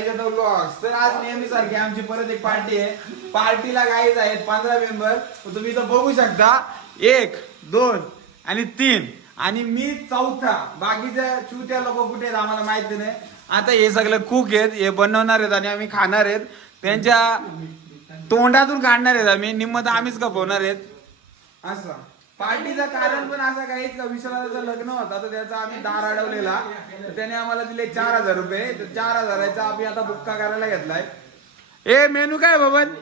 Guys आता vlogs. तर आज नेहमी सारखी आमची परत एक पार्टी आहे. पार्टीला गाईज आहेत 15 मेंबर. तुम्ही इथं बघू शकता 1 2 आणि 3 आणि मी चौथा. बाकीच्या चुत्या लोक कुठे आहेत आम्हाला माहिती नाही. आता हे सगळे कुक आहेत, हे बनवणार आहेत आणि आम्ही खाणार आहेत. त्यांच्या तोंडातून काढणार आहेत आम्ही, निम्मत आम्हीच कपवणार आहेत. असं पार्टीचं कारण पण असं काही का विश्वनाथाचं लग्न होता तर त्याचा आम्ही दार अडवलेला, तर त्याने आम्हाला दिले 4000 रुपये. तर 4000चा आम्ही आता बुक्का करायला घेतलाय. ए मेनू काय बाबन?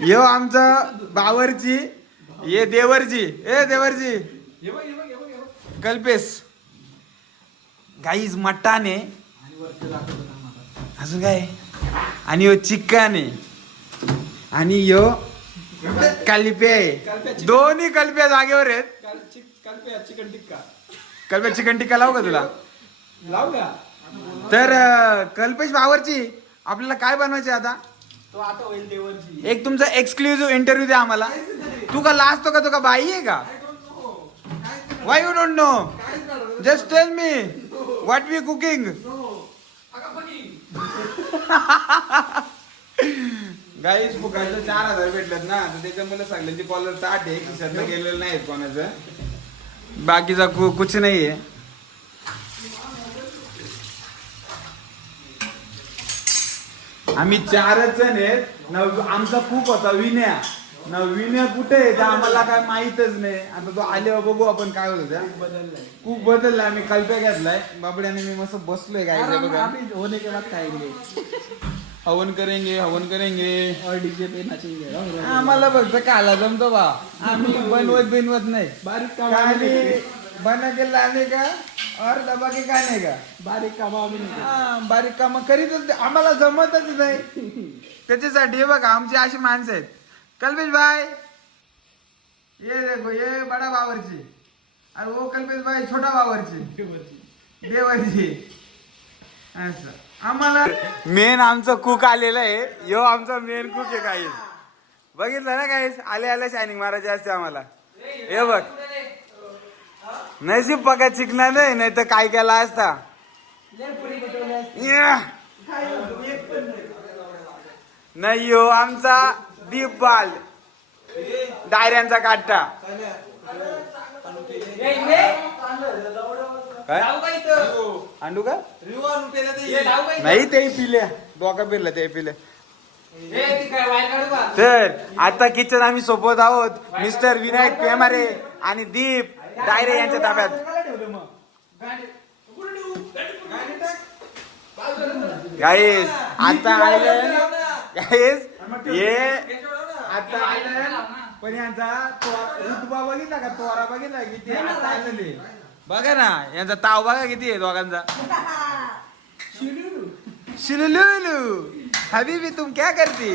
यो आमचा बावरची, ये देवरची. ए देवरची कल्पेश गाईज मट्टान आहे अजून काय, आणि यो चिकन आहे आणि यो कल्पे आहे. दोन्ही कल्प्या जागेवर आहेत. चिकन टिक्का कल्प्या चिकन टिक्का लावू का तुला? लावूया. तर कल्पेश बावरची आपल्याला काय बनवायचे आता? तो आता होईल देवरची. एक तुमचा एक्सक्लुझिव्ह इंटरव्ह्यू द्या आम्हाला. तू का लाजतो का? तू का बाई आहे का? Why you don't know? Just tell me what we cooking. Guys फुकायचं 4000 भेटलं ना, तर त्याच्यामुळे सगळ्यांची कॉलर ताट आहे की सध्या गेलेलं नाही कोणाचं. बाकीचा कुछ नाही आहे. आम्ही 4च जण आहेत. आमचा कुक होता विन्या. विन्या कुठे आहे ते आम्हाला काय माहितच नाही. आता तो आल्यावर बघू आपण काय होतं त्या. कुक बदलला. आम्ही कल्प्या घेतलाय बाबड्याने. मी मस्त बसलोय काय होने के बाद खाएंगे. हवन करेंगे हवन करेंगे और डीजे पे नाचेंगे. आम्हाला फक्त खायला जमतो बा. आम्ही बनवत नाही. बारीक काम बना के लाने का और दबा के खाने का. बारीक काम आम्ही नाही. हा बारीक काम करीतच आम्हाला जमतच नाही. त्याच्यासाठी हे बघा आमची अशी माणसं आहेत. कल्पेश भाई ये देखो ये बडा बावरची और वो कल्पेश भाई छोटा बावरची देवरची. असं आम्हाला मेन आमचं कुक आलेलं आहे. यो आमचा मेन कुक आहे. काही बघितलं ना काही आले शायनिंग मारायचे असते आम्हाला. हे बघ नशीब पका चिकना नाही तर काय केला असता. नाही यो आमचा दीप बाल डायऱ्यांचा काटा. काय आणू का? नाही ते पिल्या डोका पिरला ते पिल्या. तर आता किचन आम्ही सोबत आहोत. मिस्टर विनायक पेमारे आणि दीप डायरे यांच्या ताब्यात. गाईस आता आलं गाईस ये आता आलं. पण यांचा रुतबा बघितला का? तोरा बघितला किती आता आलेले. बघा ना यांचा ताव बघा किती आहे दोघांचा. शिलुलुलु हबीबी तुम क्या करती?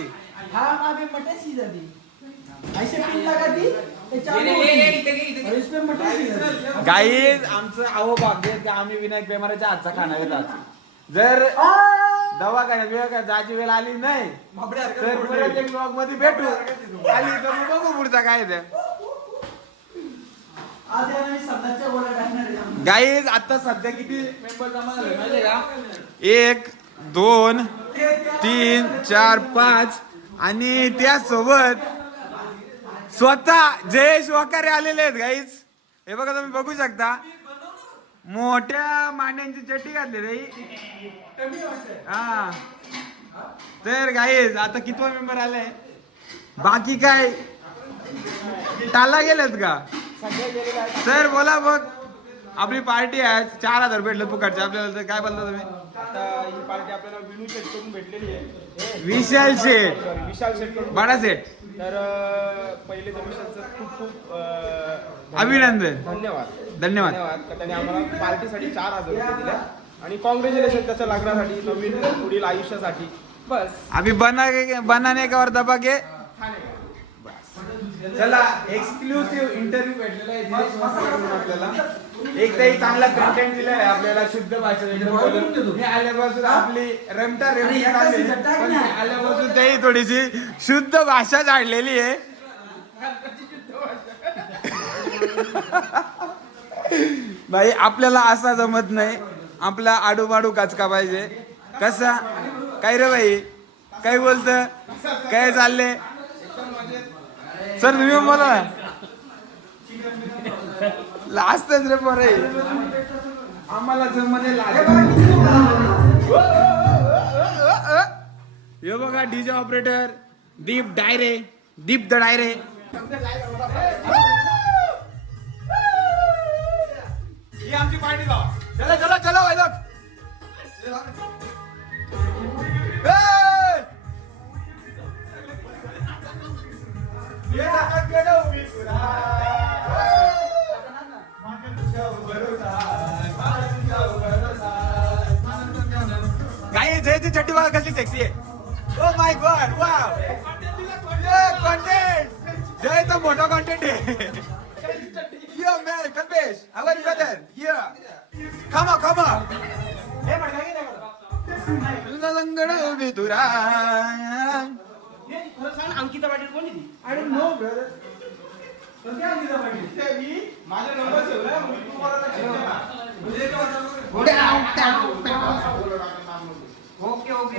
गाईज आमचं अहो भाग्य की आम्ही विनायक बेमाराच्या हातचा खाणार आहेत आज. जर दवाखान्यात वेळ जायची वेळ आली नाही तर परत एक ब्लॉग मध्ये भेटू. आली तर मग बघू पुढचा काय ते. गाईज आता सध्या किती मेंबर जमा झाले माहितीये का? 1 2 3 4 5 आणि त्यासोबत स्वतः जयेश वकारे आलेले आहेत. गाईज हे बघा तुम्ही बघू शकता. मोठ्या मांड्यांची चड्डी घातली रे. हा तर गाईज आता कितवा मेंबर आलाय? बाकी काय टाला गेलेत का? सर बोला बघ. आपली पार्टी आहे 4000 भेटलं फुकटचे आपल्याला. तर काय बोलता तुम्ही? आता ही पार्टी आपल्याला विनू शेट कडून भेटलेली आहे. विशाल शेठ विशाल शेट कडून बडा सेठ. तर पहिले तर विशालचं खूप खूप अभिनंदन. धन्यवाद धन्यवाद. का त्याने आम्हाला पार्टीसाठी 4000 रुपये दिले आणि कॉंग्रॅच्युलेशन त्याच्या लग्नासाठी नवीन पुढील आयुष्यासाठी. बस अभी बनाने का और दबा के. चला एक्सक्लुसिव्ह इंटरव्ह्यू भेटलेला आहे दिनेश वसावेकडून आपल्याला. एकदाही चांगला कंटेंट दिलाय आपल्याला शुद्ध भाषेत एकदम बोलून. मी आल्यापासून आपली रमता रमती चालली पण आल्यापासून तेही थोडीशी शुद्ध भाषा झाडलेली आहे. भाई आपल्याला असा जमत नाही. आपला आडूबाडू काचका पाहिजे. कसा काय रे बाई, काय बोलत, काय चालले सर? तुम्ही बोला लाजतच रे पोरे, आम्हाला जमणे हे बघा DJ operator Deep Dayre, Deep the Dayre. ही आमची पार्टी गाव. चला चला चला भाई लोग. काय जयची चड्डी बघा कसली सेक्सी आहे. Oh my God, wow content. जयचा मोठा कॉन्टेंट आहे. Yo man, Kalpesh, how are you brother? Yeah. Come on, come on. Ankita Patil कोणी ती? I don't know, brother. माझा नंबर ठेवला मी तुम्हाला ओके ओके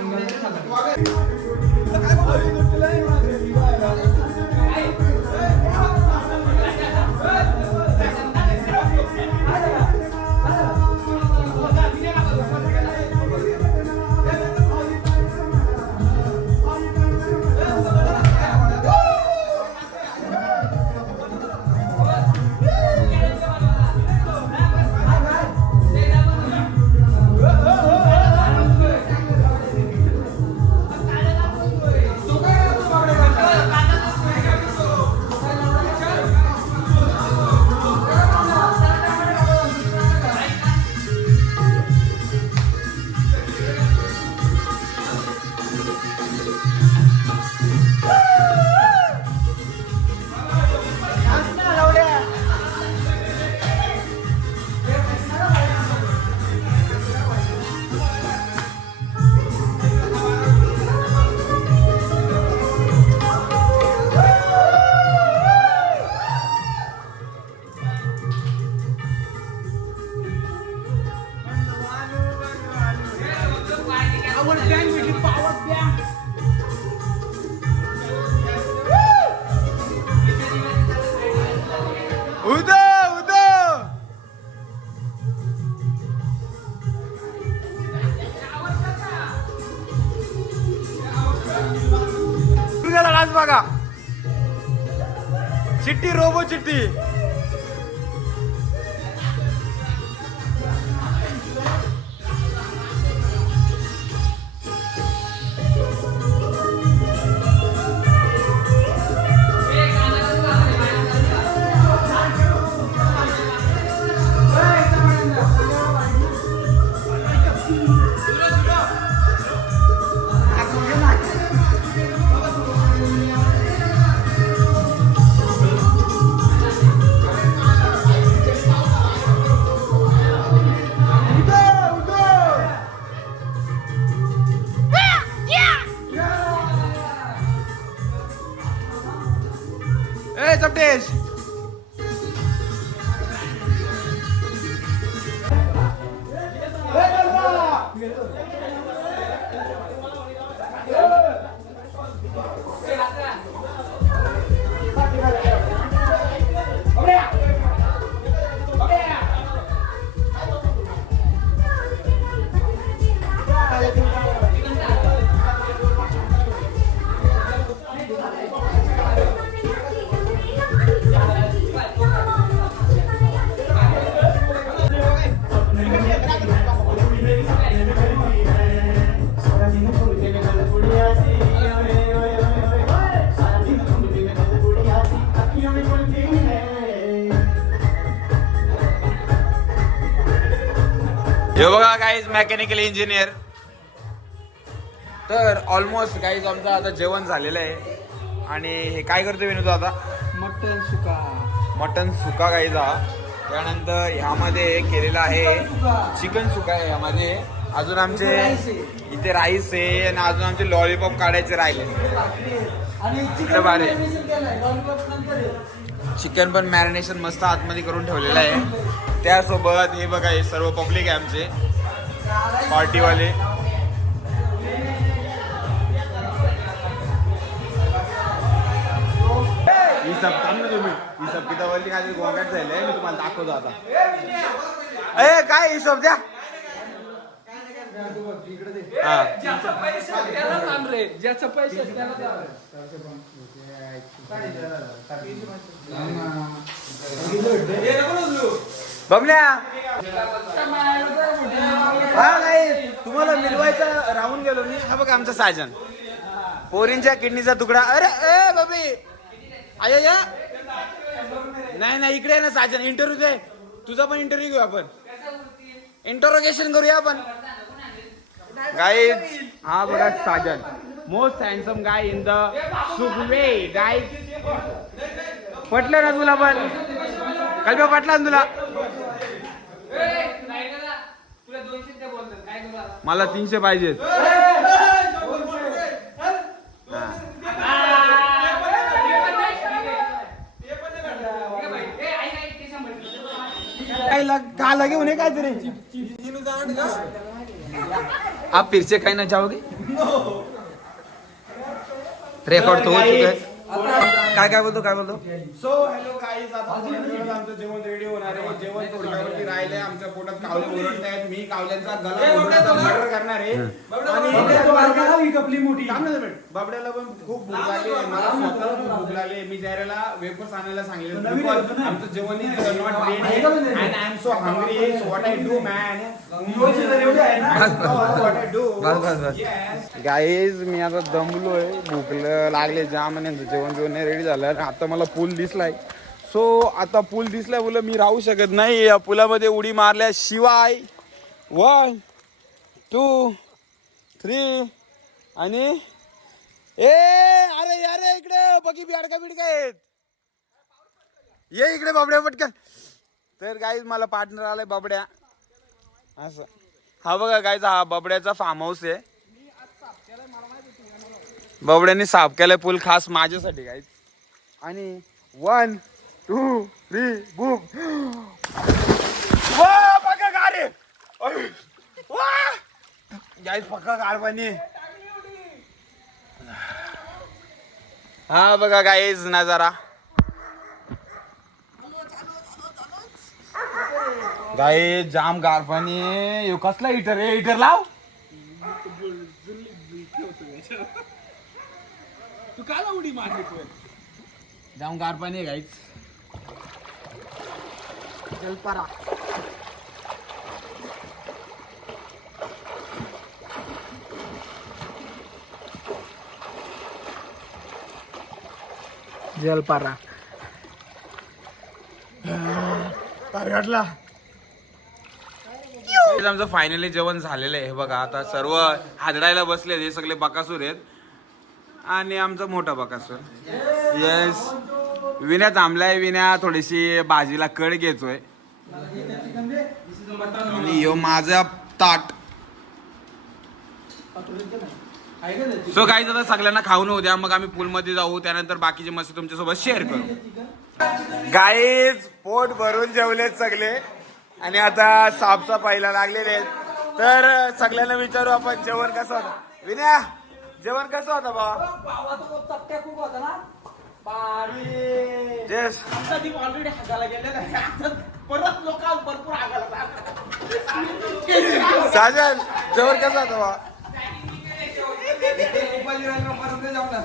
आज बघा चिट्टी, रोबो चिट्टी. चपटेश हे बघा गाईज मेकॅनिकल इंजिनियर. तर ऑलमोस्ट गाईज आमचं आता जेवण झालेलं आहे. आणि हे काय करतोय विनोद आता? मटन सुका. मटन सुका गाईज हा. त्यानंतर ह्यामध्ये केलेला आहे चिकन सुका आहे ह्यामध्ये. अजून आमचे इथे राईस आहे आणि अजून आमचे लॉलीपॉप काढायचे राहिले. चिकन पण मॅरिनेशन मस्त आतमध्ये करून ठेवलेलं आहे. त्यासोबत हे बघा हे सर्व पब्लिक आहे आमचे. पार्टीवाले. ही सब थांब ना तुम्ही. ही सब किताबाली काय गोंगाट झाले मी तुम्हाला दाखवतो आता. ए काय हिशोब द्या. हा ज्याचा पैसा त्याला सांग रे, ज्याचा पैसा त्याला द्या. बबल्या. हा नाही तुम्हाला मिळवायचं राहून गेलो मी. हा बघा आमचा साजन पोरींच्या किडनीचा तुकडा. अरे ए बबी आय या. नाही नाही इकडे आहे ना साजन. इंटरव्ह्यू दे तुझा पण इंटरव्ह्यू घेऊ आपण. इंटरोगेशन करूया आपण. गाईज हा बघा Sajan most handsome guy in the सुगवे. गाईज पटलं ना तुला पण. कल्प्या पटला ना तुला. मला 300 पाहिजेत. का लगे उन्हें काय तरी. आप फिर से कहना चाहोगे. रेकॉर्ड तो हो चुका है. काय बोलतो सो हॅलो गाईज. आता आमचं जेवण रेडी होणार आहे. जेवण थोड्यावरती राहिले. आमच्या पोटात कावले ओरडत आहेत. मी कावल्यांचा गला मर्डर करणार आहे. आणि कपली मोठी बाबड्याला पण खूप भूक लागली. मला स्वतःला खूप भूक लागली. मी जायला वेफर्स आणायला सांगितलं. आमचं जेवण is not ready and I am so hungry. So what I do man. Guys मी आता दमलोय. भूक लागले जाम. आणि जेवण रेडी झालं. आता मला पूल दिसलाय. सो आता पूल दिसलाय बोल मी राहू शकत नाही या पुलामध्ये उडी मारल्याशिवाय. 1 2 3 आणि ए अरे अरे इकडे बघी बिडका बिडका आहेत. ये इकडे बाबड्या पटकन. तर गाईज मला पार्टनर आलाय बाबड्या. असं हा बघा गाईज हा बाबड्याचा फार्म हाऊस आहे. बाबड्याने साफ केलाय पूल खास माझ्यासाठी गाईज. आणि 1 2 3 बुम. बघा गाडी गाईज पक्का गाडवानी. हा बघा गाईज नजारा. गाई जाम गार पाणी. यो कसला हिटर आहे. हिटर लाव. तू काय उडी मारली तू. जाम गार पाणी आहे गाईच. जलपारा. जलपारा. गाठला. आमचं फायनली जेवण झालेलं आहे. हे बघा आता सर्व हादडायला बसले. हे सगळे बकासूर आहेत. आणि आमचा मोठा बकासूर. येस विण्या थांबलाय. विण्या थोडीशी भाजीला कड घेतोय. आणि यो माझा ताट. सो गाईज आता सगळ्यांना खाऊन होऊ द्या. मग आम्ही पूल मध्ये जाऊ. त्यानंतर बाकीची मस्ती तुमच्यासोबत शेअर करू. गाईज पोट भरून जेवलेत सगळे. आणि आता साफसफाईला लागलेले आहेत. तर सगळ्यांना विचारू आपण जेवण कसं होतं. विनया जेवण कसं होतं ऑलरेडी हागायला गेलेला. परत लोक भरपूर हागायला. साजन जेवण कसं होतं बा.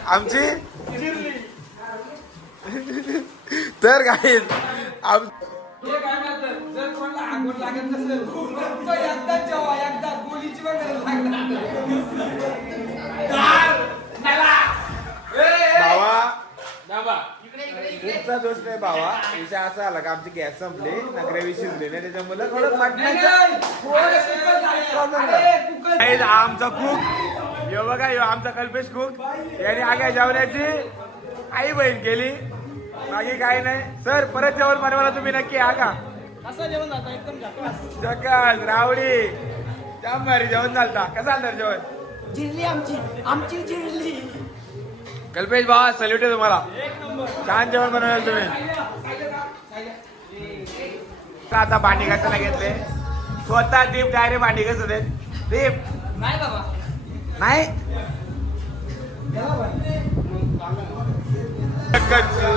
आमची तर गाईज जर कोणाला आगोल लागत नसेल फक्त एकदा जेवा. एकदा गोलीची वगैरे भावा खूपचा दोष नाही भावा. विषय असा आला का आमची गॅस संपली. नगरेवी शिजली नाही त्याच्यामुळे थोडं आमचा कुक. यो बघा यो आमचा कल्पेश कुक. याने आग्या जेवण्याची आई बहीण केली. बाकी काही नाही. सर परत जेवण बनवायला तुम्ही नक्की या का. असं जेवण जातं एकदम झकास. जकास रावडी जाम भारी जेवण झालता. कसं झालं जेवण. जिरली आमची जिरली. कल्पेश भावा सल्यूट आहे तुम्हाला. छान जेवण बनवलं तुम्ही. आता भांडी घासायला घेतले. स्वतः दीप डायरेक्ट भांडी कसं देत दीप नाही बाबा नाही गेला बाई. कच्चू